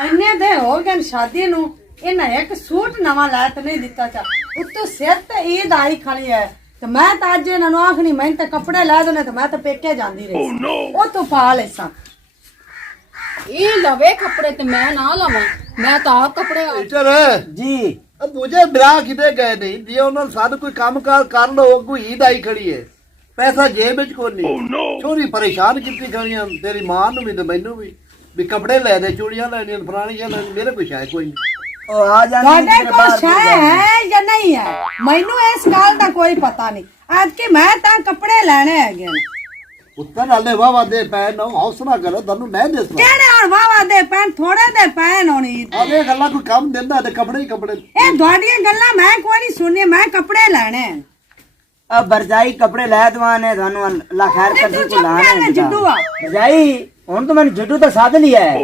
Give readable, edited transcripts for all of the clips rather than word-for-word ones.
ਇੰਨੇ ਦੇ ਹੋ ਗਏ ਸ਼ਾਦੀ ਨੂੰ ਇਹਨਾਂ ਇੱਕ ਸੂਟ ਨਵਾਂ ਲੈ ਤੇ ਨਹੀਂ ਦਿੱਤਾ ਚਾ ਉੱਤੋਂ ਸਿਰ ਤੇ ਈਦ ਆਈ ਖੜੀ ਹੈ ਤੇ ਮੈਂ ਤਾਂ ਅੱਜ ਇਹਨਾਂ ਨੂੰ ਆਖਣੀ ਮੈਂ ਤਾਂ ਕੱਪੜੇ ਲੈ ਦੇਣੇ ਤੇ ਮੈਂ ਤਾਂ ਪੇਕੇ ਜਾਂਦੀ ਰਹੀ ਉਹ ਤੋਂ ਪਾ ਲੈਸਾਂ ਇਹ ਲਵੇ ਕੱਪੜੇ ਤੇ ਮੈਂ ਨਾ ਲਵਾਂ ਮੈਂ ਤਾਂ ਆਪ ਕੱਪੜੇ ਟੀਚਰ ਜੀ ਦੂਜੇ ਵਿਆਹ ਕਿਤੇ ਗਏ ਨਹੀਂ ਜੇ ਉਹਨਾਂ ਸਾਨੂੰ ਕੋਈ ਕੰਮਕਾਰ ਕਰ ਲੋ ਕੋਈ ਈਦ ਆਈ ਖੜੀ ਹੈ ਪੈਸਾ ਜੇਬ ਵਿੱਚ ਕੋਈ ਨਹੀਂ ਚੋਰੀ ਪਰੇਸ਼ਾਨ ਕੀਤੀ ਖੜੀਆਂ ਤੇਰੀ ਮਾਂ ਨੂੰ ਵੀ ਤੇ ਮੈਨੂੰ ਵੀ ਕੱਪੜੇ ਲੈ ਦੇ ਚੂੜੀਆਂ ਲੈਣੀਆਂ ਫਲਾਣੀਆਂ ਲੈਣੀਆਂ ਮੇਰੇ ਕੋਈ ਸ਼ਾਇਦ ਕੋਈ ਨਹੀਂ ਉਹ ਆ ਜਾਂਦੇ ਤੁਹਾਡੇ ਕੋਲ ਸ਼ੈ ਹੈ ਜਾਂ ਨਹੀਂ ਹੈ ਮੈਨੂੰ ਇਸ ਗੱਲ ਦਾ ਕੋਈ ਪਤਾ ਨਹੀਂ ਅੱਜ ਕਿ ਮੈਂ ਤਾਂ ਕੱਪੜੇ ਲੈਣੇ ਹੈਗੇ ਨੇ ਉੱਤਰ ਨਾਲੇ ਵਾਵਾ ਦੇ ਪੈਣ ਨੂੰ ਹੌਸਲਾ ਕਰੋ ਤੁਹਾਨੂੰ ਮੈਂ ਦੱਸਾਂ ਕਿਹੜੇ ਹੁਣ ਵਾਵਾ ਦੇ ਪੈਣ ਥੋੜੇ ਦੇ ਪੈਣ ਹੋਣੀ ਆਵੇ ਗੱਲਾਂ ਕੋਈ ਕੰਮ ਦਿੰਦਾ ਤੇ ਕੱਪੜੇ ਹੀ ਕੱਪੜੇ ਇਹ ਤੁਹਾਡੀਆਂ ਗੱਲਾਂ ਮੈਂ ਕੋਈ ਨਹੀਂ ਸੁਣਨੀ ਮੈਂ ਕੱਪੜੇ ਲੈਣੇ ਆ ਬਰਜਾਈ ਕੱਪੜੇ ਲੈ ਦਵਾਨੇ ਤੁਹਾਨੂੰ ਅੱਲਾ ਖੈਰ ਕਰਦੀ ਕੋ ਲਾਣੇ ਜਿੱਡੂ ਆ ਬਰਜਾਈ ਹੁਣ ਤਾਂ ਮੈਨੂੰ ਜਿੱਡੂ ਤਾਂ ਸਾਧ ਲਿਆ ਹੈ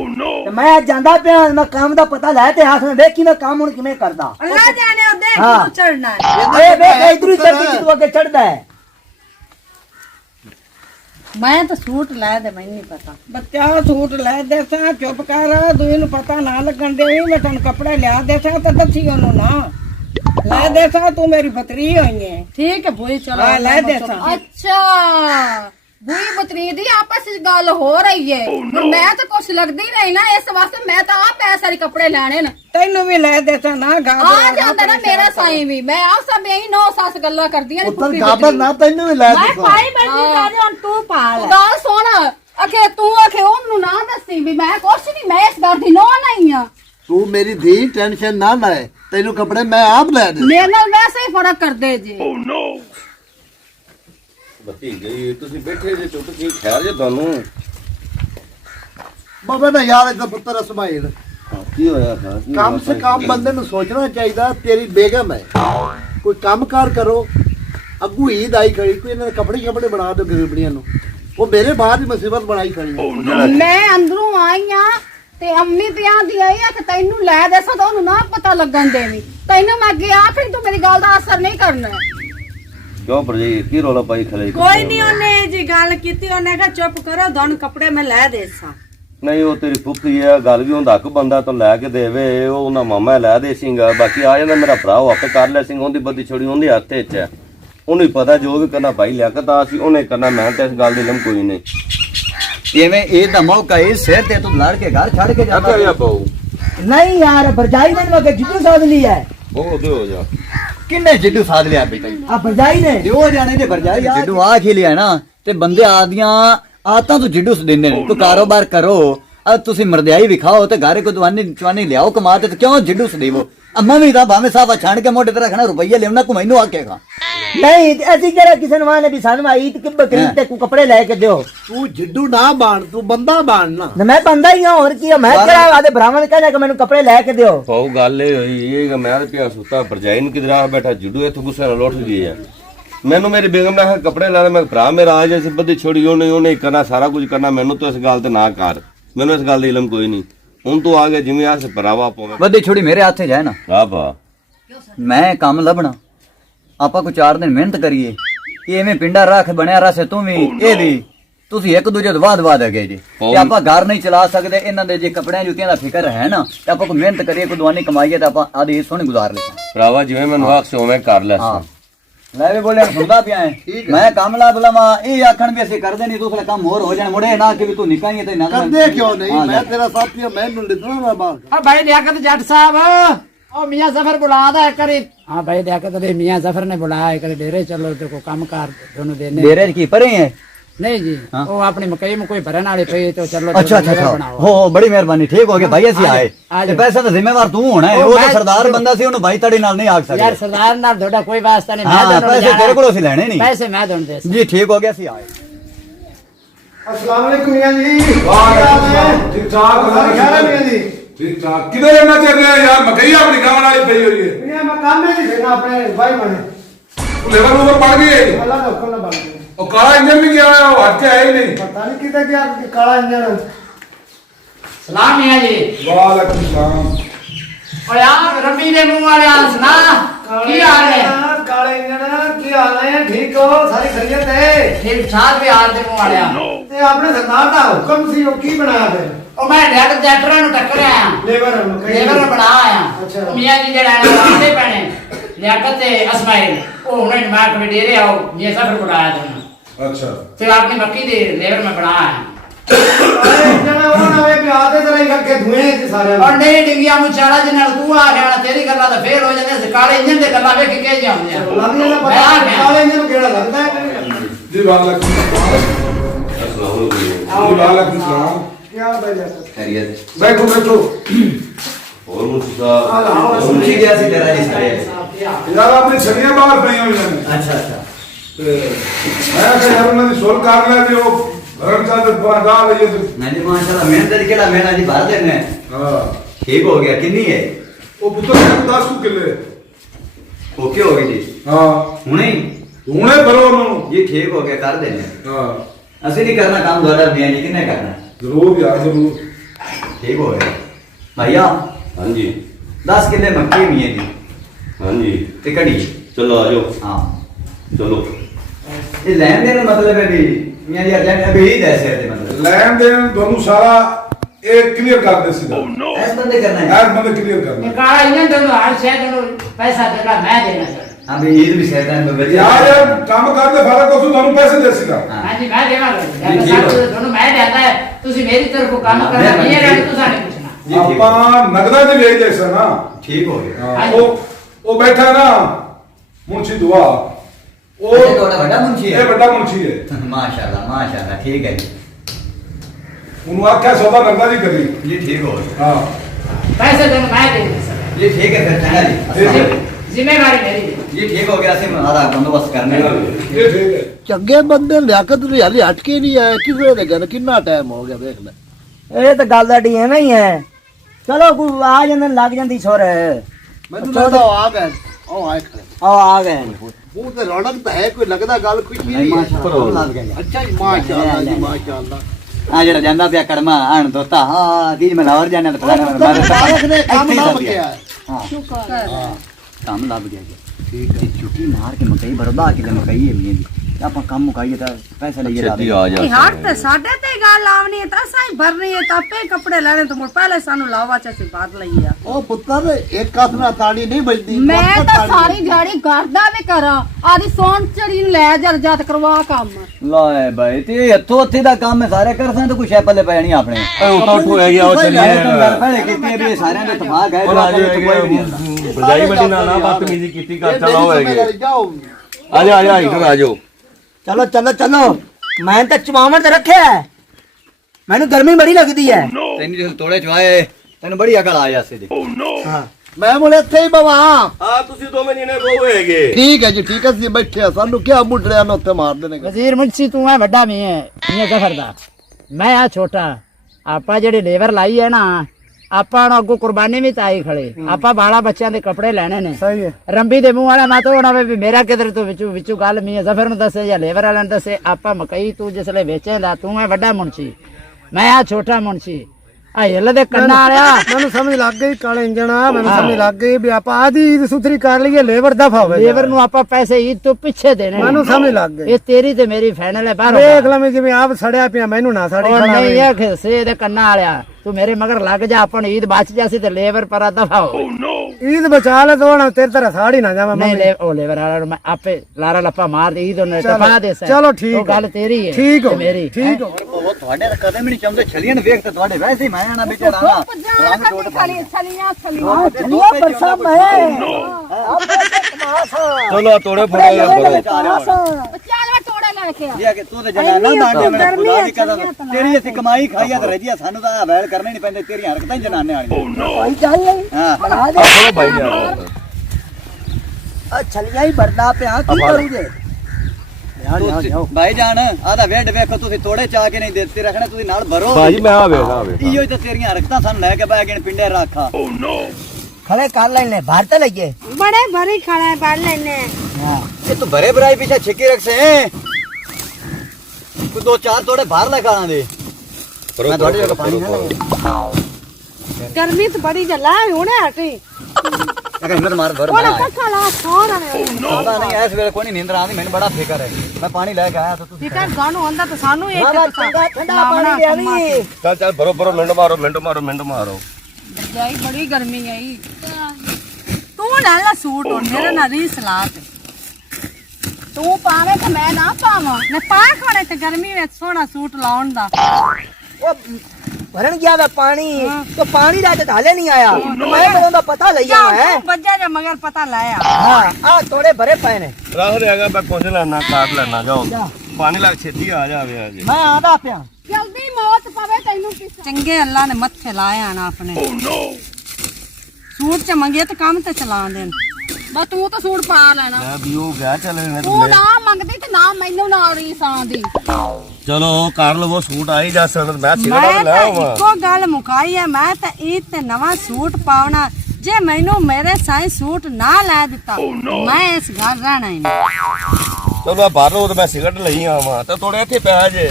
ਤੇ ਮੈਂ ਅੱਜ ਜਾਂਦਾ ਪਿਆ ਮੈਂ ਕੰਮ ਦਾ ਪਤਾ ਲੈ ਤੇ ਹੱਥ ਨਾਲ ਦੇਖੀ ਮੈਂ ਕੰਮ ਹੁਣ ਕਿਵੇਂ ਕਰਦਾ ਅੱਲਾ ਜਾਣੇ ਉਹ ਦੇਖ ਕਿਉਂ ਚੜਨਾ ਹੈ ਇਹ ਵੇਖ ਇਧਰ ਹੀ ਚੜਦੀ ਤੂੰ ਅੱਗੇ ਚੜਦਾ ਹੈ ਮੈਂ ਤਾਂ ਸੂਟ ਲੈ ਦੇ ਮੈਨੂੰ ਨਹੀਂ ਪਤਾ ਬੱਚਾ ਸੂਟ ਲੈ ਦੇ ਸਾ ਚੁੱਪ ਕਰ ਦੂਈ ਨੂੰ ਪਤਾ ਨਾ ਲੱਗਣ ਦੇ ਮੈਂ ਤੈਨੂੰ ਕੱਪੜੇ ਲਿਆ ਦੇ ਸਾ ਤਾਂ ਦੱਸੀ ਉਹਨੂੰ ਨਾ ਲੈ ਦੇ ਸਾ ਤੂੰ ਮੇਰੀ ਬਤਰੀ ਹੋਈ ਹੈ ਠੀਕ ਹੈ ਬੋਈ ਚਲੋ ਹਾਂ ਲੈ ਦੇ ਸਾ ਅੱਛਾ ਬੁਈ ਬਤਰੀ ਦੀ ਆਪਸ ਵਿੱਚ ਗੱਲ ਹੋ ਰਹੀ ਹੈ ਮੈਂ ਤਾਂ ਕੁਛ ਲੱਗਦੀ ਨਹੀਂ ਨਾ ਇਸ ਵਾਸਤੇ ਮੈਂ ਤਾਂ ਆਪ ਪੈਸੇ ਸਾਰੇ ਕੱਪੜੇ ਲੈਣੇ ਨੇ ਤੈਨੂੰ ਵੀ ਲੈ ਦੇ ਸਾ ਨਾ ਗਾ ਆ ਜਾਂਦਾ ਨਾ ਮੇਰਾ ਸਾਈਂ ਵੀ ਮੈਂ ਆਪ ਸਭ ਇਹੀ ਨੌ ਸੱਸ ਗੱਲਾਂ ਕਰਦੀਆਂ ਨੇ ਉੱਤਰ ਗਾਬਰ ਨਾ ਤੈਨੂੰ ਵੀ ਲੈ ਮੈਂ ਦੇ ਪਾਈ ਮਰਜ਼ੀ ਕਰ ਹੁਣ ਤੂੰ ਪਾ ਲੈ ਗੱਲ ਸੁਣ ਅਖੇ ਤੂੰ ਅਖੇ ਉਹਨੂੰ ਨਾ ਦੱਸੀ ਵੀ ਮੈਂ ਕੁਛ ਨਹੀਂ ਮੈਂ ਇਸ ਘਰ ਦੀ ਨੌ ਨਹੀਂ ਆ ਤੂੰ ਮੇਰੀ ਧੀ ਟੈਨਸ਼ਨ ਨਾ ਲੈ ਤੈਨੂੰ ਕੱਪੜੇ ਮੈਂ ਆਪ ਲੈ ਦੇ ਮੇਰੇ ਨਾਲ ਵੈਸੇ ਹੀ ਫਰਕ ਕਰਦੇ ਜੀ ਭਤੀਜੇ ਤੁਸੀਂ ਬੈਠੇ ਜੇ ਚੁੱਪ ਕੀ ਖੈਰ ਜੇ ਤੁਹਾਨੂੰ ਬਾਬਾ ਨਾ ਯਾਰ ਇਹਦਾ ਪੁੱਤਰ ਇਸਮਾਈਲ ਕੀ ਹੋਇਆ ਹਾਂ ਕਮ ਸੇ ਕਮ ਬੰਦੇ ਨੂੰ ਸੋਚਣਾ ਚਾਹੀਦਾ ਤੇਰੀ ਬੇਗਮ ਹੈ ਕੋਈ ਕੰਮਕਾਰ ਕਰੋ ਅੱਗੂ ਈਦ ਆਈ ਖੜੀ ਕੋਈ ਇਹਨਾਂ ਦੇ ਕੱਪੜੇ ਬਣਾ ਦਿਓ ਗਰੀਬੜੀਆਂ ਨੂੰ ਉਹ ਮੇਰੇ ਬਾਅਦ ਹੀ ਮੁਸੀਬਤ ਬਣਾਈ ਖੜੀ ਹੈ ਮੈਂ ਅੰਦਰੋਂ ਆਈ ਆ ਤੇ ਅੰਮੀ ਪਿਆਂ ਦੀ ਆਈ ਆ ਕਿ ਤੈਨੂੰ ਲੈ ਦੇ ਸੋ ਉਹਨੂੰ ਨਾ ਪਤਾ ਲੱਗਣ ਦੇਵੀਂ ਤੈਨੂੰ ਮੈਂ ਅੱਗੇ ਆਖਰੀ ਤੂੰ ਮੇਰੀ ਗੱਲ ਦਾ ਅਸਰ ਨਹੀਂ ਕਰਨਾ ਕਿਉਂ ਭਰਜਾਈ ਕੀ ਰੋਲਾ ਪਾਈ ਖਲੇ ਕੋਈ ਨਹੀਂ ਉਹਨੇ ਜੀ ਗੱਲ ਕੀਤੀ ਉਹਨੇ ਕਿਹਾ ਚੁੱਪ ਕਰੋ ਦੋਨ ਕੱਪੜੇ ਮੈਂ ਲੈ ਦੇ ਸਾਂ ਨਹੀਂ ਉਹ ਤੇਰੀ ਫੁੱਫੀ ਹੈ ਗੱਲ ਵੀ ਹੁੰਦਾ ਹੱਕ ਬੰਦਾ ਤੋਂ ਲੈ ਕੇ ਦੇਵੇ ਉਹ ਉਹਨਾਂ ਮਾਮਾ ਲੈ ਦੇ ਸਿੰਘਾ ਬਾਕੀ ਆ ਜਾਂਦਾ ਮੇਰਾ ਭਰਾ ਉਹ ਆਪੇ ਕਰ ਲੈ ਸਿੰਘ ਉਹਦੀ ਬੱਦੀ ਛੋੜੀ ਉਹਦੇ ਹੱਥ 'ਚ ਹੈ ਉਹਨੂੰ ਹੀ ਪਤਾ ਜੋ ਵੀ ਕਰਨਾ ਭਾਈ ਲਿਆਕਤ ਆ ਸੀ ਉਹਨੇ ਕਰਨਾ ਮੈਂ ਤਾਂ ਇਸ ਗੱਲ ਦੀ ਲਮ ਕੋਈ ਨਹੀਂ ਐਵੇਂ ਇਹ ਦਾ ਮੌਕਾ ਇਹ ਸਿਰ ਤੇ ਤੂੰ ਲੜ ਕੇ ਘਰ ਛੱਡ ਕੇ ਜਾਂਦਾ ਅੱਛਾ ਬਾਊ ਨਹੀਂ ਯਾਰ ਬਰਜਾਈ ਨੇ ਮੈਂ ਜਿੱਦੂ ਸਾਧ ਲਿਆ ਹੈ ਉਹ ਉਹਦੇ ਹੋ ਜਾ ਕਿੰਨੇ ਜਿੱਦੂ ਸਾਧ ਲਿਆ ਬੇਟਾ ਆ ਬਰਜਾਈ ਨੇ ਜੋ ਜਾਣੇ ਨੇ ਬਰਜਾਈ ਜਿੱਦੂ ਆ ਕੇ ਲਿਆ ਨਾ ਤੇ ਬੰਦੇ ਆਦੀਆਂ ਆਤਾਂ ਤੋਂ ਜਿੱਦੂ ਦਿੰਦੇ ਨੇ ਤੂੰ ਕਾਰੋਬਾਰ ਕਰੋ ਆ ਤੁਸੀਂ ਮਰਦਿਆਈ ਵਿਖਾਓ ਤੇ ਘਰੇ ਕੋ ਚਵਾਨੀ ਲਿਆਓ ਕਮਾ ਤੇ ਕਿਉਂ ਜਿੱਦੂ ਦੇਵੋ ਅੰਮਾ ਵੀ ਤਾਂ ਭਾਵੇਂ ਸਾਫਾ ਛਾਣ ਕੇ ਮੋਢੇ ਤੇ ਰੱਖਣਾ ਰੁਪਈਆ ਲਿਆਉਣਾ ਕੋ ਮੈਨੂੰ ਆਕੇਗਾ ਨਹੀਂ ਅਸੀਂ ਕਿਹੜਾ ਕਿਸੇ ਨੂੰ ਮਾਨੇ ਵੀ ਸਾਨੂੰ ਆਈ ਤੇ ਬਕਰੀ ਤੇ ਕੋ ਕੱਪੜੇ ਲੈ ਕੇ ਦਿਓ ਤੂੰ ਜਿੱਡੂ ਨਾ ਬਾਣ ਤੂੰ ਬੰਦਾ ਬਾਣ ਨਾ ਮੈਂ ਬੰਦਾ ਹੀ ਹਾਂ ਹੋਰ ਕੀ ਮੈਂ ਕਿਹੜਾ ਆਦੇ ਭਰਾਵਾਂ ਨੇ ਕਹਿੰਦਾ ਕਿ ਮੈਨੂੰ ਕੱਪੜੇ ਲੈ ਕੇ ਦਿਓ ਪਾਉ ਗੱਲ ਇਹ ਹੋਈ ਇਹ ਮੈਂ ਤੇ ਪਿਆ ਸੁੱਤਾ ਭਰਜਾਈ ਨੂੰ ਕਿਧਰ ਆ ਬੈਠਾ ਜਿੱਡੂ ਇੱਥੇ ਗੁੱਸੇ ਨਾਲ ਉੱਠ ਗਈ ਹੈ ਮੈਨੂੰ ਮੇਰੀ ਬੇਗਮ ਨੇ ਕੱਪੜੇ ਲੈ ਮੈਂ ਭਰਾ ਮੇਰਾ ਆ ਜੇ ਬੱਦੀ ਛੋੜੀ ਉਹਨੇ ਕਰਨਾ ਸਾਰਾ ਕੁਝ ਕਰਨਾ ਮੈਨੂੰ ਤਾਂ ਇਸ ਗੱਲ ਤੇ ਨਾ ਕਰ ਮੈਨੂੰ ਇਸ ਗੱਲ ਦੀ ਇਲਮ ਕੋਈ ਨਹੀਂ ਹੁਣ ਤੂੰ ਆ ਗਿਆ ਜਿਵੇਂ ਆਸ ਭਰਾਵਾ ਪਵੇ ਬੱਦੀ ਛੋੜੀ ਮੇਰੇ ਹੱਥੇ ਜਾਏ ਨਾ ਆਭਾ ਮੈਂ ਕੰਮ ਲੱਭਣਾ ਆਪਾਂ ਕੋ 4 ਦਿਨ ਮਿਹਨਤ ਕਰੀਏ ਐਵੇਂ ਪਿੰਡਾ ਰੱਖ ਬਣਿਆ ਰਸੇ ਤੂੰ ਵੀ ਇਹ ਵੀ ਤੁਸੀਂ ਇੱਕ ਦੂਜੇ ਤੋਂ ਬਾਅਦ ਹੈਗੇ ਜੀ ਤੇ ਆਪਾਂ ਘਰ ਨਹੀਂ ਚਲਾ ਸਕਦੇ ਇਹਨਾਂ ਦੇ ਜੇ ਕੱਪੜਿਆਂ ਜੁੱਤੀਆਂ ਦਾ ਫਿਕਰ ਹੈ ਨਾ ਤੇ ਆਪਾਂ ਕੋ ਮਿਹਨਤ ਕਰੀਏ ਕੋ ਦਵਾਨੀ ਕਮਾਈਏ ਤਾਂ ਆਪਾਂ ਆਦੀ ਸੋਹਣੀ ਗੁਜ਼ਾਰ ਲਈਏ ਭਰਾਵਾ ਜਿਵੇਂ ਮੈਨੂੰ ਆਖ ਸੋ ਮੈਂ ਕਰ ਲੈ ਲੈ ਵੀ ਬੋਲਿਆ ਸੁਣਦਾ ਪਿਆ ਮੈਂ ਕੰਮ ਲੱਭ ਲਵਾਂ ਇਹ ਆਖਣ ਵੀ ਅਸੀਂ ਕਰਦੇ ਨਹੀਂ ਦੂਸਰੇ ਕੰਮ ਹੋਰ ਹੋ ਜਾਣ ਮੁੜੇ ਨਾ ਕਿ ਵੀ ਤੂੰ ਨਿਕਾਈਏ ਤੇ ਨਾ ਕਰਦੇ ਕਿਉਂ ਨਹੀਂ ਮੈਂ ਤੇਰਾ ਸਾਥੀ ਹਾਂ ਮੈਨੂੰ ਲਿਖਣਾ ਨਾ ਬਾਹਰ ਆ ਭਾਈ ਲਿਆਕਤ ਜੱਟ ਸਾਹਿਬ ਉਹ ਮੀਆਂ ਜ਼ਫਰ ਬੁਲਾਦਾ ਹੈ ਕਰੇ ਹਾਂ ਭਾਈ ਲਿਆਕਤ ਦੇ ਮੀਆਂ ਜ਼ਫਰ ਨੇ ਬੁਲਾਇਆ ਹੈ ਕਰੇ ਡੇਰੇ ਚਲੋ ਤੇ ਕੋ ਕੰਮ ਕਾਰ ਦੋਨੋਂ ਦੇਨੇ ਡੇਰੇ ਕੀ ਪਰੇ ਹੈ नहीं जी वो अपनी मकई में कोई भरन वाले पे तो चलो अच्छा हो बड़ी मेहरबानी ठीक हो गया भाई ਅਸੀਂ ਆਏ ਪੈਸਾ ਤਾਂ ਜ਼ਿੰਮੇਵਾਰ ਤੂੰ ਹੋਣਾ ਹੈ ਉਹ ਤਾਂ ਸਰਦਾਰ ਬੰਦਾ ਸੀ ਉਹਨੂੰ ਭਾਈ ਤੜੀ ਨਾਲ ਨਹੀਂ ਆਖ ਸਕਦਾ यार सरदार नाल ਤੁਹਾਡਾ ਕੋਈ ਵਾਸਤਾ ਨਹੀਂ ਮੈਂ ਹਾਂ ਪੈਸੇ ਤੇਰੇ ਕੋਲੋਂ ਅਸੀਂ ਲੈਣੇ ਨਹੀਂ ਪੈਸੇ ਮੈਂ ਦੋਣ ਦੇ ਜੀ ਠੀਕ ਹੋ ਗਿਆ ਅਸੀਂ ਆਏ अस्सलाम वालेकुम मियां जी ठीक ठाक मियां जी ठीक ठाक किधर रहना चल रहे हैं यार मकई अपनी गाँव वाली पई हुई है मियां मैं काम में नहीं देना अपने भाई बने तू लेबर ऊपर पड़ गई अल्लाह का हुक्म ना बन गया और काला इंजन भी गया है वो हट के है ही नहीं पता नहीं किधर गया काला इंजन सलाम मियां जी वालेकुम सलाम ओ यार रबी दे मुंह वाले आ सुना की हाल है काले इंजन की हाल है ठीक हो सारी खैरियत है ठीक ठाक भी हाल दे मुंह वाले ते आपने सरदार दा हुक्म सी वो की बनाया फिर ਉਹ ਮੈਂ ਡਾਕਟਰਾਂ ਨੂੰ ਟੱਕਰਿਆ ਲੇਬਰ ਬਣਾ ਆਇਆ ਮੀਆਂ ਜੀ ਜਿਹੜਾ ਆਉਂਦੇ ਪੈਣੇ ਲਿਆਕਤ ਤੇ ਅਸਮਾਈਲ ਉਹ ਹੁਣੇ ਦਿਮਾਗ ਵਿੱਚ ਡੇਰੇ ਆਓ ਇਹ ਸਫਰ ਬੁਲਾਇਆ ਤੁਹਾਨੂੰ ਅੱਛਾ ਫਿਰ ਆਪਣੀ ਮੱਕੀ ਦੇ ਲੇਬਰ ਮੈਂ ਬਣਾ ਆਇਆ ਔਰ ਨਹੀਂ ਡਿਗਿਆ ਮੁਚਾਲਾ ਜੀ ਨਾਲ ਤੂੰ ਆ ਗਿਆ ਤੇਰੀ ਗੱਲਾਂ ਤਾਂ ਫੇਲ ਹੋ ਜਾਂਦੇ ਸੀ ਕਾਲੇ ਇੰਜਨ ਦੇ ਗੱਲਾਂ ਵੇਖ ਕੇ ਜਾਂਦੇ ਆ ਜੀ ਵਾਲਕ ਜੀ ਵਾਲਕ ਸਲਾਮ खैरियत बैठो बैठो ਹੋਰ ਮੁਸਾ सुखी गया सी तेरा जी सारे यार अपनी छड़ियां बाहर पई हुई हैं अच्छा अच्छा ਤੇ ਮੈਂ ਕਿਹਾ ਯਾਰ ਉਹਨਾਂ ਦੀ ਸੁਣ ਕਰ ਲੈ ਤੇ ਉਹ ਘਰ ਦਾ ਤੇ ਬਣਾ ਲਈਏ ਤੇ मैंने माशाल्लाह मेहनत करके ला मेहनत जी बाहर देने ਹਾਂ ठीक हो गया कितनी है ਉਹ ਪੁੱਤਰ ਨੇ 10 ਕੁ ਕਿੱਲੇ ओके हो गई जी ਹਾਂ हुने ही ਹੁਣੇ ਭਰੋ ਉਹਨੂੰ ये ठीक हो गया कर देने ਹਾਂ असि नहीं करना काम दोबारा मियां जी किन्ने करना ਜ਼ਰੂਰ ਯਾਰ ਜ਼ਰੂਰ ठीक हो गया भैया ਹਾਂਜੀ 10 किले मक्की भी है जी ਹਾਂਜੀ ते कड़ी ਚਲੋ ਆ ਜਾਓ हाँ ਚਲੋ ये लेन देन मतलब है भी मियां जी अर्जेंट अभी ही दे सकते मतलब ਲੈਣ ਦੇਣ ਤੁਹਾਨੂੰ ਸਾਰਾ ਇਹ ਕਲੀਅਰ ਕਰ ਦੇ ਸੀਗਾ ऐसे बंदे करना है ਐਸ ਬੰਦੇ ਕਲੀਅਰ ਕਰਨਾ ਕਾਲਾ ਇੰਜਨ ਤੈਨੂੰ ਹਰ ਸ਼ੈ ਤੈਨੂੰ ਪੈਸਾ ਦੇਣਾ ਮੈਂ ਦੇਣਾ ਸਰ हाँ भाई ईद भी शैतान में बचे ਯਾਰ ਯਾਰ ਕੰਮ ਕਰਦੇ ਫਰਕ ਉਸ ਤੁਹਾਨੂੰ ਪੈਸੇ ਦੇ ਸੀਗਾ हाँ ਹਾਂਜੀ ਮੈਂ ਦੇਵਾਂਗਾ ਠੀਕ ਹੈ। ਤੁਹਾਨੂੰ ਮੈਂ ਦੇਦਾ ਹੈ ਤੁਸੀਂ ਮੇਰੀ ਤਰਫੋਂ ਕੰਮ ਹਾਂ, ਕਰਨਾ ਮੈਂ ਇਹ ਰਹਿ ਠੀਕ। ਤੁਸੀਂ ਨਹੀਂ ਪੁੱਛਣਾ जी ठीक ਆਪਾਂ ਨਗਦਾਂ ਦੀ ਵੇਚ ਦੇ ਸਨ ਨਾ ठीक हो गया ਹਾਂ, ਉਹ ਬੈਠਾ ਨਾ ਮੁਨਸ਼ੀ ਦੁਆ ਉਹ अच्छा तो बड़ा मुंशी ਇਹ है ਵੱਡਾ ਮੁਨਸ਼ੀ ਹੈ माशाल्लाह ठीक है जी ਉਹਨੂੰ ਆਖਿਆ ਸੌਦਾ ਨਗਦਾਂ ਦੀ ਕਰੀ जी ठीक हो गया ਹਾਂ ਪੈਸੇ ਤੈਨੂੰ ਮੈਂ ਦੇ ਦੂੰ ਸਰ जी ठीक है फिर चंगा जी ठीक है। ਜ਼ਿੰਮੇਵਾਰੀ ਮੇਰੀ ਹੈ जी ठीक हो गया ਅਸੀਂ हमारा बंदोबस्त करने ਇਹ ਠੀਕ ਹੈ ਚੰਗੇ ਬੰਦੇ ਲਿਆਕਤ ਨੂੰ ਹਾਲੇ ਹਟ ਕੇ ਨਹੀਂ ਆਏ ਕਿਸੇ ਦੇ ਘਰ ਕਿੰਨਾ ਟਾਈਮ ਹੋ ਗਿਆ ਦੇਖ ਲੈ ਇਹ ਤਾਂ ਗੱਲ ਦਾ ਡੀ ਹੈ ਨਾ ਹੀ ਹੈ ਚਲੋ ਕੋਈ ਆ ਜਾਂਦੇ ਨੇ, ਲੱਗ ਜਾਂਦੀ ਸੁਰ ਮੈਨੂੰ ਲੱਗਦਾ ਉਹ ਆ ਗਏ ਉਹ ਆਏ ਖੜੇ ਆ ਗਏ ਨੇ। ਉਹ ਤੇ ਰੌਣਕ ਤਾਂ ਹੈ ਕੋਈ ਲੱਗਦਾ ਗੱਲ ਕੁਝ ਵੀ ਨਹੀਂ ਮਾਸ਼ਾਅੱਲਾ ਲੱਗ ਗਿਆ ਅੱਛਾ ਜੀ ਮਾਸ਼ਾਅੱਲਾ ਜੀ ਮਾਸ਼ਾਅੱਲਾ ਆ ਜਿਹੜਾ ਜਾਂਦਾ ਪਿਆ ਕੜਮਾ ਆਣ ਤੋਤਾ ਹਾਂ ਦੀ ਮੈਂ ਲਾਹੌਰ ਜਾਣਾ ਤਾਂ ਤਾਰਕ ਨੇ ਕੰਮ ਨਾ ਮੁਕਿਆ ਹਾਂ ਕੰਮ ਲੱਭ ਗਿਆ ਜੀ ਠੀਕ ਹੈ ਛੁੱਟੀ ਮਾਰ ਕੇ ਮਕਈ ਬਰਦਾ ਕੇ ਮਕਈ ਹੈ ਮੀਆਂ ਜੀ ਆਪਾਂ ਕੰਮ ਮੁਕਾਈਏ ਤਾਂ ਪੈਸੇ ਲਈਏ ਛੇਤੀ ਆ ਜਾ ਹੱਟ ਤੇ ਸਾਡੇ ਤੇ ਗੱਲ ਆਵਣੀ ਹੈ ਤਾਂ ਸਾਈ ਭਰਨੀ ਹੈ ਤਾਂ ਆਪੇ ਕੱਪੜੇ ਲੈਣੇ ਤੋਂ ਮੁੜ ਪਹਿਲੇ ਸਾਨੂੰ ਲਾਵਾ ਚ ਅਸੀਂ ਬਾਤ ਲਈ ਆ ਉਹ ਪੁੱਤਰ ਇੱਕ ਹੱਥ ਨਾਲ ਤਾੜੀ ਨਹੀਂ ਵੱਜਦੀ ਮੈਂ ਤਾਂ ਸਾਰੀ ਦਿਹਾੜੀ ਕਰਦਾ ਵੀ ਕਰਾਂ ਆਦੀ ਸੌਣ ਚੜੀ ਨੂੰ ਲੈ ਜਰ ਜਤ ਕਰਵਾ ਕੰਮ ਲਾਏ ਬਾਈ ਤੇ ਇੱਥੋਂ ਉੱਥੇ ਦਾ ਕੰਮ ਹੈ ਸਾਰੇ ਕਰਸਾਂ ਤਾਂ ਕੁਛ ਐਪਲੇ ਪੈ ਨਹੀਂ ਆਪਣੇ ਉੱਠ ਹੋਇਆ ਗਿਆ ਉਹ ਪਹਿਲੇ ਕੀਤੇ ਵੀ ਸਾਰਿਆਂ ਦੇ ਇਤਫਾਕ ਹੈ ਕੋਈ ਵੀ ਨਹੀਂ ਬਜਾਈ ਵੱਡੀ ਨਾ ਬਦਤਮੀਜ਼ੀ ਕੀਤੀ ਕਰ ਚਲਾ ਹੋਏਗੇ ਜਾਓ ਆ ਜਾ ਇੱਧਰ ਆ ਜਾਓ ਚਲੋ ਚਲੋ ਚਲੋ ਮੈਂ ਤਾਂ ਚਵਾਵਣ ਤੇ ਰੱਖਿਆ ਹੈ। ਮੈਨੂੰ ਗਰਮੀ ਬੜੀ ਲੱਗਦੀ ਹੈ ਤੈਨੂੰ ਜਿਸ ਤੋੜੇ ਚਵਾਏ ਤੈਨੂੰ ਬੜੀ ਅਕਲ ਆ ਜਾਸੇ ਦੀ ਮੈਂ ਬੋਲੇ ਇੱਥੇ ਹੀ ਬਵਾ ਆ ਤੁਸੀਂ ਦੋਵੇਂ ਜਣੇ ਬਹੂ ਹੈਗੇ ਠੀਕ ਹੈ ਜੀ ਠੀਕ ਹੈ ਅਸੀਂ ਬੈਠੇ ਆ ਸਾਨੂੰ ਕਿਹਾ ਮੁੰਡਿਆਂ ਨੂੰ ਉੱਥੇ ਮਾਰ ਦੇਣਗੇ ਵਜ਼ੀਰ ਮੁਨਸ਼ੀ ਤੂੰ ਹੈ ਵੱਡਾ ਮੈਂ ਇਹ ਜ਼ਫਰ ਦਾ ਮੈਂ ਆ ਛੋਟਾ ਆਪਾਂ ਜਿਹੜੀ ਲੇਬਰ ਲਾਈ ਹੈ ਨਾ ਆਪਾਂ ਨੂੰ ਅੱਗੋਂ ਕੁਰਬਾਨੀ ਵੀ ਤਾਈ ਖੜੇ ਆਪਾਂ ਬਾਲਾ ਬੱਚਿਆਂ ਦੇ ਕੱਪੜੇ ਲੈਣੇ ਨੇ ਸਹੀ ਹੈ ਰੰਬੀ ਦੇ ਮੂੰਹ ਵਾਲਾ ਨਾ ਤੋਂ ਹੋਣਾ ਵੀ ਮੇਰਾ ਕਿਧਰ ਤੋਂ ਵਿੱਚੋਂ ਗੱਲ ਮੀਆਂ ਜ਼ਫਰ ਨੂੰ ਦੱਸੇ ਜਾਂ ਲੇਬਰ ਵਾਲਿਆਂ ਨੂੰ ਦੱਸੇ ਆਪਾਂ ਮਕਈ ਤੂੰ ਜਿਸਲੇ ਵੇਚੇਂਦਾ ਤੂੰ ਹੈ ਵੱਡਾ ਮੁਨਸ਼ੀ ਮੈਂ ਆ ਛੋਟਾ ਮੁਨਸ਼ੀ ਆ ਹਿੱਲ ਦੇ ਕੰਨਾਂ ਵਾਲਿਆ ਮੈਨੂੰ ਸਮਝ ਲੱਗ ਗਈ ਕਾਲੇ ਇੰਜਣ ਆ ਮੈਨੂੰ ਸਮਝ ਲੱਗ ਗਈ ਵੀ ਆਪਾਂ ਆਦੀ ਈਦ ਸੁਥਰੀ ਕਰ ਲਈਏ ਲੇਬਰ ਦਫਾ ਹੋਵੇ ਲੇਬਰ ਨੂੰ ਆਪਾਂ ਪੈਸੇ ਈਦ ਤੋਂ ਪਿੱਛੇ ਦੇਣੇ ਨੇ। ਮੈਨੂੰ ਸਮਝ ਲੱਗ ਗਈ ਇਹ ਤੇਰੀ ਤੇ ਮੇਰੀ ਫਾਈਨਲ ਹੈ ਬਾਹਰ ਵੇਖ ਲਵੇਂ ਜਿਵੇਂ ਆਪ ਸੜਿਆ ਪਿਆ ਮੈਨੂੰ ਨਾ ਸੜੀ ਉਹ ਨਹੀਂ ਇਹ ਖਿੱਸੇ ਦੇ ਕੰਨਾਂ ਵਾਲਿਆ ਤੂੰ ਮੇਰੇ ਮਗਰ ਲੱਗ ਜਾ ਆਪਾਂ ਨੂੰ ਈਦ ਬਚ ਜਾਸੀ ਤੇ ਲੇਬਰ ਪਰ ਦਫਾ ਹੋ ਈਦ ਬਚਾ ਲੈ ਤੋ ਹੁਣ ਤੇਰੇ ਤਰ੍ਹਾਂ ਸਾੜੀ ਨਾ ਜਾਵਾਂ ਨਹੀਂ ਲੈ ਉਹ ਲੇਬਰ ਵਾਲਾ ਨੂੰ ਮੈਂ ਆਪੇ ਲਾਰਾ ਲੱਪਾ ਮਾਰ ਦੇ ਈਦ ਉਹਨੇ ਟਪਾ ਦੇ ਸੈ ਚਲੋ ਠੀਕ ਉਹ ਗੱਲ ਤੇਰੀ ਹੈ ਠੀਕ ਹੋ ਤੇ ਮੇਰੀ ਠੀਕ ਹੋ ਉਹ ਤੁਹਾਡੇ ਤਾਂ ਕਦੇ ਵੀ ਨਹੀਂ ਚਾਹੁੰਦੇ ਛਲੀਆਂ ਨੂੰ ਵੇਖ ਤੇ ਤੁਹਾਡੇ ਵੈਸੇ ਹੀ ਮੈਂ ਆਣਾ ਵਿਚਾਰਾ ਨਾ ਰੰਗ ਟੋਟ ਛਲੀਆਂ ਛਲੀਆਂ ਚਲਿਆ ਬਰਸਾ ਮੈਂ ਚਲੋ ਤੋੜੇ ਫੜੋ ਯਾਰ ਕਰੋ ਚੱਲ ਮੈਂ ਤੋੜੇ ਲੈ ਕੇ ਆ ਇਹ ਕਿ ਤੂੰ ਤੇ ਜਗਾ ਨਾ ਮਾਂਡੇ ਮੇਰਾ ਖੁਦਾ ਦੀ ਕਦਰ ਤੇਰੀ ਅਸੀਂ ਕਮਾਈ ਖਾਈਆ ਤੇ ਰਹੀ ਸਾਨੂੰ ਤਾਂ ਵੈਲ ਕਰਨੇ ਨਹੀਂ ਪੈਂਦੇ ਤੇਰੀਆਂ ਹਰਕਤਾਂ ਹੀ ਜਨਾਨੇ ਵਾਲੀਆਂ ਭਾਈ ਚੱਲ ਹਾਂ ਚਲੋ ਭਾਈ ਯਾਰ ਆ ਛਲੀਆਂ ਹੀ ਵਰਦਾ ਪਿਆ ਕੀ ਕਰੂਗੇ ਭਾਈ ਜਾਨ ਆਦਾ ਵੇਡ ਵੇਖੋ ਤੁਸੀਂ ਤੋੜੇ ਚਾ ਕੇ ਨਹੀਂ ਦਿੱਤੇ ਰੱਖਣੇ ਤੁਸੀਂ ਨਾਲ ਭਰੋ ਭਾਜੀ ਮੈਂ ਆਵੇ ਆਵੇ ਇਹੋ ਹੀ ਤਾਂ ਤੇਰੀਆਂ ਹਰਕਤਾਂ ਸਾਨੂੰ ਲੈ ਕੇ ਬੈ ਗਏ ਪਿੰਡੇ ਰੱਖਾ ਖਲੇ ਕਰ ਲੈਣੇ ਬਾਹਰ ਤੇ ਲਈਏ ਬੜੇ ਭਰੀ ਖੜਾ ਪੜ ਲੈਨੇ ये तो भरे भराई पीछे छिकी रख से कुछ दो चार थोड़े बाहर लगा दे मैं थोड़ी जगह पानी ना लगे ਗਰਮੀ ਤਾਂ ਬੜੀ ਜਲਾ ਹੁਣੇ ਹਟੀ अगर हिम्मत मार घर ਉਹਨੇ ਪੱਖਾ ਲਾ ਸੌਣ ਆਵੇ पता नहीं इस वेले कोई नहीं नींद आंदी मैंने बड़ा फिकर है मैं पानी लेके आया तो तू ਫਿਕਰ ਸਾਨੂੰ ਆਂਦਾ ਤਾਂ ਸਾਨੂੰ ਇੱਕ ठंडा पानी ले आवी ਚੱਲ ਚੱਲ ਭਰੋ ਭਰੋ ਮਿੰਟ ਮਾਰੋ ਜਾਈ ਬੜੀ ਗਰਮੀ ਆਈ ਤੂੰ ਨਾਲ ਸੂਟ ਹੁਣ ਮੇਰੇ ਨਾਲ ਰੀਸ ਲਾ ਤੇ ਤੂੰ ਪਾਵੇਂ ਤੇ ਮੈਂ ਨਾ ਪਾਵਾਂ ਮੈਂ ਪਾ ਖੜੇ ਤੇ ਗਰਮੀ ਵਿੱਚ ਸੋਹਣਾ ਸੂਟ ਲਾਉਣ ਦਾ भरन गया वे पानी तो पानी लाके ढाले नहीं आया मैं तो उनका पता लिया है ਬੱਜਾ ਜਾ ਮਗਰ ਪਤਾ ਲਾਇਆ हाँ आ थोड़े भरे पे ने ਰੱਖ ਦੇਗਾ ਮੈਂ ਕੁਝ ਲੈਣਾ ਕਾਟ ਲੈਣਾ ਜਾਓ ਪਾਣੀ ਲੱਗ ਛੇਤੀ ਆ ਜਾਵੇ ਅਜੇ मैं आदा पिया ਜਲਦੀ ਮੌਤ ਪਵੇ ਤੈਨੂੰ ਕਿਸ ਚੰਗੇ ਅੱਲਾ ਨੇ ਮੱਥੇ ਲਾਇਆ ਨਾ ਆਪਣੇ ਸੂਟ ਚ ਮੰਗੇ ਤੇ ਕੰਮ ਤੇ ਚਲਾ ਦੇਣ ਬਸ ਤੂੰ ਤਾਂ ਸੂਟ ਪਾ ਲੈਣਾ ਮੈਂ ਵੀ ਉਹ ਗਿਆ ਚੱਲ ਤੂੰ ਨਾ ਮੰਗਦੀ ਤੇ ਨਾ ਮੈਨੂੰ ਨਾਲ ਰੀਸ ਆਉਂਦੀ ਚਲੋ ਕਰ ਲਵੋ ਸੂਟ ਆਈ ਜਾ ਸਕਦਾ ਮੈਂ ਸਿਗੜਾ ਮੈਂ ਲੈ ਤਾਂ ਆਵਾਂ ਇੱਕੋ ਗੱਲ ਮੁਕਾਈ ਹੈ ਮੈਂ ਤਾਂ ਈਦ ਤੇ ਨਵਾਂ ਸੂਟ ਪਾਉਣਾ ਜੇ ਮੈਨੂੰ ਮੇਰੇ ਸਾਈ ਸੂਟ ਨਾ ਲੈ ਦਿੱਤਾ ਮੈਂ ਇਸ ਘਰ ਰਹਿਣਾ ਹੀ ਨਹੀਂ ਚਲੋ ਬਾਹਰ ਉਹ ਮੈਂ ਸਿਗਰਟ ਲਈ ਆਵਾਂ ਤੇ ਥੋੜੇ ਇੱਥੇ ਪੈ ਜੇ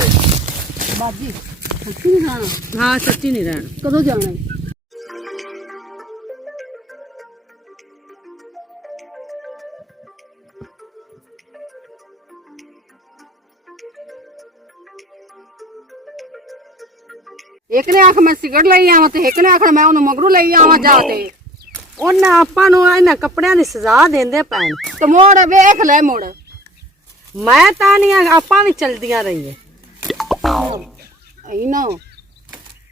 ਬਾਜੀ ਸੱਚੀ ਨਹੀਂ ਜਾਣਾ ਹਾਂ ਸੱਚੀ ਨਹੀਂ ਰਹਿਣਾ ਕਦੋਂ ਜਾਣਾ ਈ? ਇੱਕ ਨੇ ਆਖ ਮੈਂ ਸਿਗਰਟ ਲਈ ਆਵਾਂ ਤੇ ਇੱਕ ਨੇ ਆਖਣਾ ਮੈਂ ਉਹਨੂੰ ਮਗਰੂ ਲਈ ਆਵਾਂ ਜਾ ਤੇ ਉਹਨਾਂ ਆਪਾਂ ਨੂੰ ਇਹਨਾਂ ਕੱਪੜਿਆਂ ਦੀ ਸਜ਼ਾ ਦਿੰਦੇ ਪੈਣ ਤੇ ਮੋੜ ਵੇਖ ਲੈ ਮੋੜ ਮੈਂ ਤਾਂ ਨਹੀਂ ਆਪਾਂ ਵੀ ਚਲਦੀਆਂ ਰਹੀਏ ਆਈ ਨਾ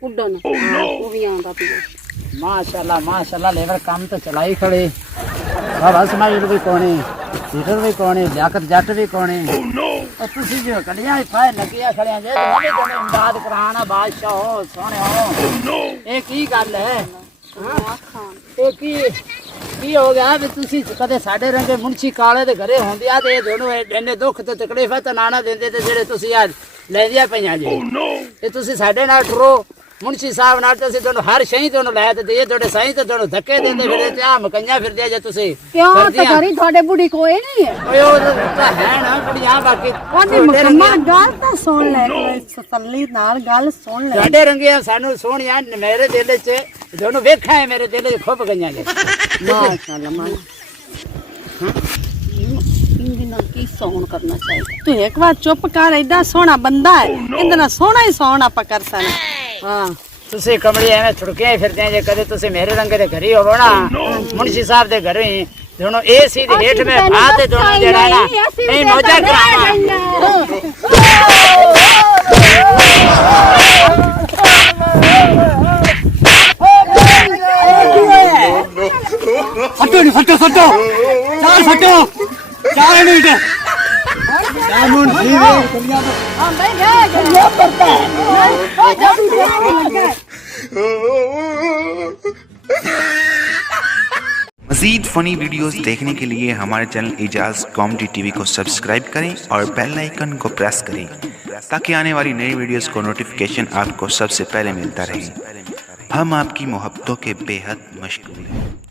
ਉੱਡਣ ਉਹ ਵੀ ਆਉਂਦਾ ਪਿਆ माशाल्लाह लेबर काम तो चलाई खड़े बाबा समाज भी कोने सीटर भी कोने लियाकत जट भी कोने और तुसी जो कलियां फाय लगिया खड़े जे नवे दोने इमदाद कराना बादशाह हो सोने हो ये की गल है ये की हो गया भी तुसी कदे साडे रंगे मुंशी काले दे घरे होंदे आ ते दोनों एने दुख ते तकलीफां ते नाना देंदे ते जेड़े तुसी आज लेंदिया पईयां जे ते तुसी साडे नाल टरो मुंशी साहब नाल ते दोनों हर शई दोनों लै ते दे थोड़े साईं ते दोनों धक्के देंदे फिरदे ते आ मकइयां फिरदे जे तुसी क्यों तो घरी थोड़े बुढ़ी कोई नहीं है ओए ओ ਤਾਂ ਹੈ ਨਾ ਕੁੜੀਆਂ ਬਾਕੀ ਉਹਦੀ ਮੁਕੰਮਲ ਗੱਲ ਤਾਂ ਸੁਣ ਲੈ ਕੋਈ ਤਸੱਲੀ ਨਾਲ ਗੱਲ ਸੁਣ ਲੈ ਸਾਡੇ ਰੰਗੀਆਂ ਸਾਨੂੰ ਸੋਹਣੀਆਂ ਮੇਰੇ ਦਿਲ 'ਚ ਦੋਨੋਂ ਵੇਖਾਂ ਮੇਰੇ ਦਿਲ 'ਚ ਖੁੱਭ ਗਈਆਂ ਨੇ ਮਾਸ਼ਾਅੱਲਾ ਮਾਂ ਇਹਦੇ ਨਾਲ ਕੀ ਸੌਣ ਕਰਨਾ ਚਾਹੀਦਾ ਤੂੰ ਇੱਕ ਵਾਰ ਚੁੱਪ ਕਰ ਐਡਾ ਸੋਹਣਾ ਬੰਦਾ ਹੈ ਇਹਦੇ ਨਾਲ ਸੋਹਣਾ ਹੀ ਸੌਣ ਆਪਾਂ ਕਰ ਸਕਦੇ ਹਾਂ ਤੁਸੀਂ ਕਮਲੀ ਐਵੇਂ ਛੁੜਕੇ ਫਿਰਦੇ ਜੇ ਕਦੇ ਤੁਸੀਂ ਮੇਰੇ ਰੰਗੇ ਦੇ ਘਰੀ ਹੋਵੋ ਨਾ ਮੁਨਸ਼ੀ ਸਾਹਿਬ ਦੇ ਘਰੇ ਹੀ ਦੋਨੋਂ ਏਸੀ ਦੇ ਹੇਠ ਮੈਂ ਬਾਤ ਤੇ ਦੋਨੋਂ ਜਿਹੜਾ ਨਾ ਇਹ ਮੌਜਾ ਕਰਾਵਾਂ ਫਟੋ ਨਹੀਂ ਫਟੋ ਚਾਰ ਮਿੰਟ ਜਾਮੁਨ ਜੀ ਦੁਨੀਆ ਹਾਂ ਬਈ ਗਿਆ ਪਤਾ ਉਹ ਜਦ मज़ीद फ़नी वीडियोस देखने के लिए हमारे चैनल एजाज कॉमेडी टीवी को सब्सक्राइब करें और बेल आइकन को प्रेस करें ताकि आने वाली नई वीडियोस को नोटिफिकेशन आपको सबसे पहले मिलता रहे। हम आपकी मोहब्बतों के बेहद मशगूल हैं।